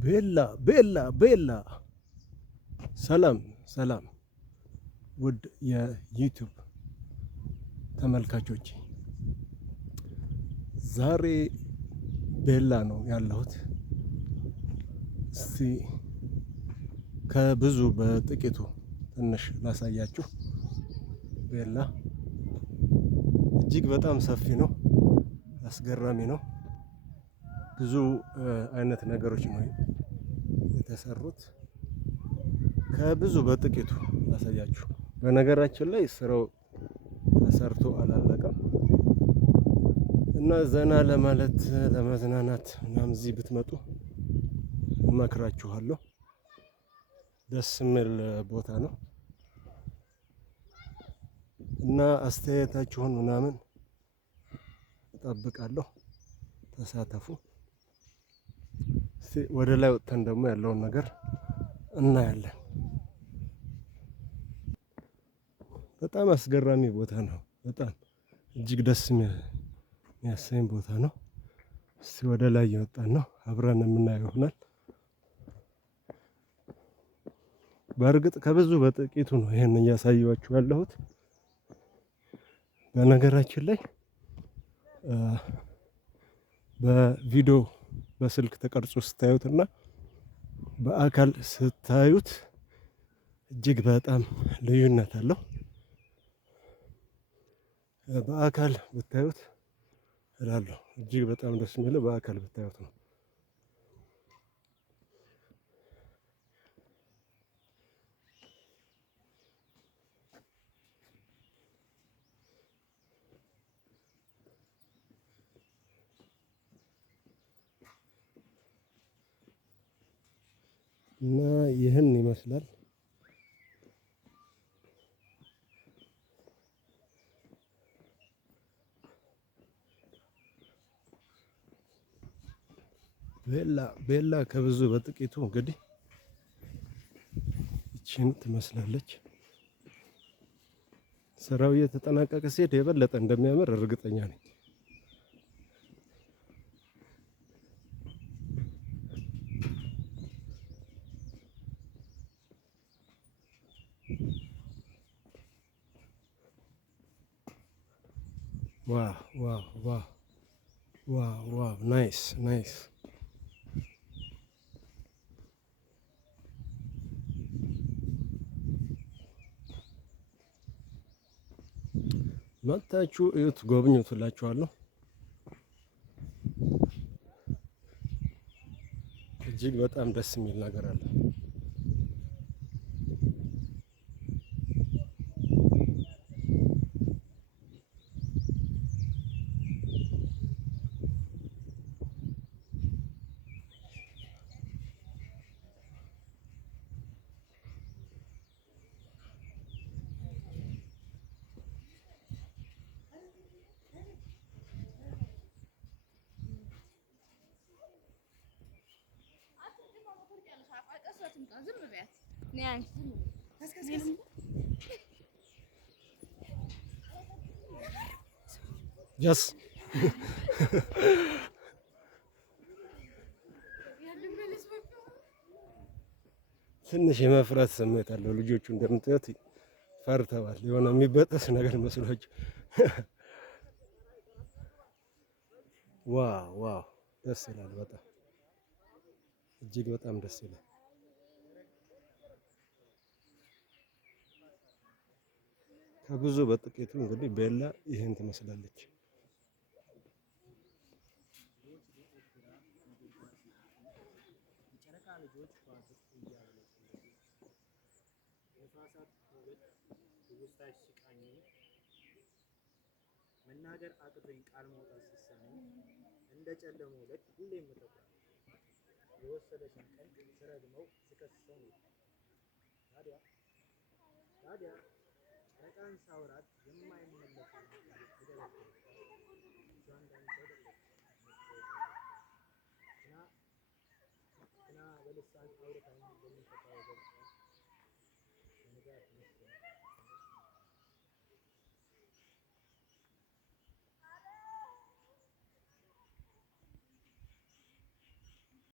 ቤላ ቤላ ቤላ። ሰላም ሰላም፣ ውድ የዩቲዩብ ተመልካቾች፣ ዛሬ ቤላ ነው ያለሁት። እስቲ ከብዙ በጥቂቱ ትንሽ ላሳያችሁ። ቤላ እጅግ በጣም ሰፊ ነው፣ አስገራሚ ነው። ብዙ አይነት ነገሮች ነው የተሰሩት። ከብዙ በጥቂቱ ላሳያችሁ። በነገራችን ላይ ስራው ተሰርቶ አላለቀም እና ዘና ለማለት ለመዝናናት ምናምን እዚህ ብትመጡ እመክራችኋለሁ። ደስ የሚል ቦታ ነው እና አስተያየታችሁን ምናምን እጠብቃለሁ። ተሳተፉ። ወደ ላይ ወጥተን ደግሞ ያለውን ነገር እናያለን። በጣም አስገራሚ ቦታ ነው። በጣም እጅግ ደስ የሚያሰኝ ቦታ ነው። እስቲ ወደ ላይ እየወጣን ነው፣ አብረን የምናየው ይሆናል። በእርግጥ ከብዙ በጥቂቱ ነው ይሄን እያሳየኋችሁ ያለሁት። በነገራችን ላይ በቪዲዮ በስልክ ተቀርጾ ስታዩትና በአካል ስታዩት እጅግ በጣም ልዩነት አለው። በአካል ብታዩት እላለሁ እጅግ በጣም ደስ የሚለው በአካል ብታዩት ነው። እና ይህን ይመስላል። ቤላ ከብዙ በጥቂቱ እንግዲህ ይህችን ትመስላለች። ስራው እየተጠናቀቀ ሲሄድ የበለጠ እንደሚያምር እርግጠኛ ነኝ። ዋው ዋው ዋው ዋው ዋው! ናይስ ናይስ። መጥታችሁ እዩት፣ ጎብኙት እላችኋለሁ። እጅግ በጣም ደስ የሚል ነገር አለ። ጀስ ትንሽ የመፍራት ስሜት አለው። ልጆቹ እንደምታዩት ፈርተዋል። የሆነ የሚበጠስ ነገር መስሏቸው። ዋው ዋው! ደስ ይላል። በጣም እጅግ በጣም ደስ ይላል። ከብዙ በጥቂቱ እንግዲህ ቤላ ይሄን ትመስላለች። መናገር አቅቶኝ ቃል ማውጣት ሲሳነኝ እንደ ጨለመው ዕለት ሁሌም እጠፋለሁ። የወሰደሽን ቀን ስረግመው ስከስሰው ነው። ታዲያ ጨረቃን ሳውራት የማይመለስ ግና በልሳን አውርታኝ በሚፈታ ወገብ